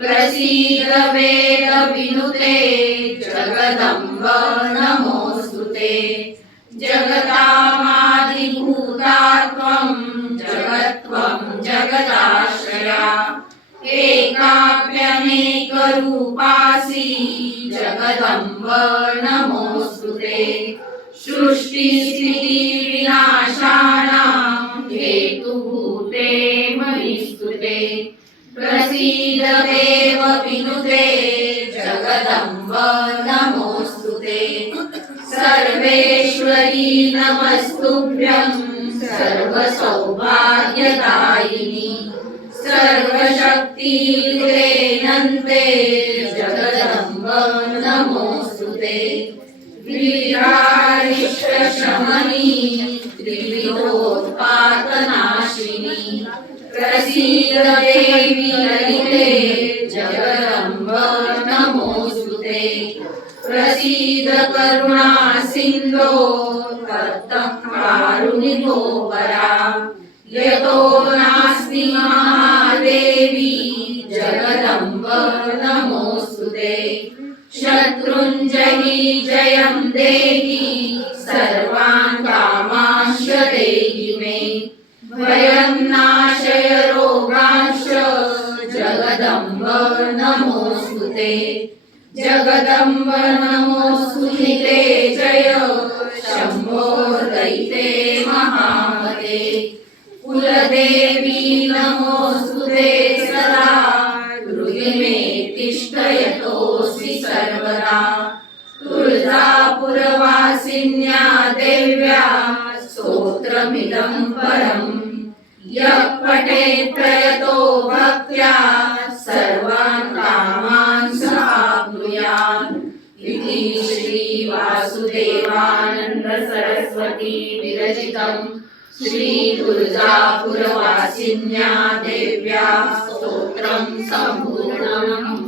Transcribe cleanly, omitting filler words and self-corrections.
प्रसीद वेद विनुते जगदम्ब नमोस्तुते। जगतामादिभूतात्वं जगत्त्वं जगदाश्रया। एकाप्यनेकरूपासि जगदम्ब नमोस्तुते। सृष्टिस्थितिविनाशानां हेतुभूते मयि स्तुते। प्रसीद देव विनुते जगदम्ब नमोस्तुते। सर्वेश्वरी नमस्तुभ्यं सर्वसौभाग्यदायिनी। सर्वशक्तियुते नन्ते जगदम्ब नमोस्तुते। वीरारिष्टशमनी त्रिविधोत्पातनाशिनी। प्रसीद देवी ललिते जगदम्ब नमोस्तुते। प्रसीद करुणा सिन्धो कारुणिको परा। यतो नास्ति महादेवी जगदम्ब नमोस्तुते। शत्रुञ्जयि जयं देहि सर्वान् कामांश्च देहि मे। भयं नाशय रोगांश्च जगदम्ब नमोस्तुते। जगदम्ब नमोस्तुते जय शम्भो दयिते महामते। कुलदेवी नमोस्तुते सदा हृदि मे तिष्ठ यतोऽसि सर्वदा। तुळजापुरवासिन्या देव्या स्तोत्रमिदं परम्। यः पठेत् प्रयतो भक्त्या सर्वान् कामान् स आप्नुयात्। इति श्री वासुदेवानन्द सरस्वती विरचितं श्री तुळजापुरवासिन्या देव्या स्तोत्रं सम्पूर्णम्।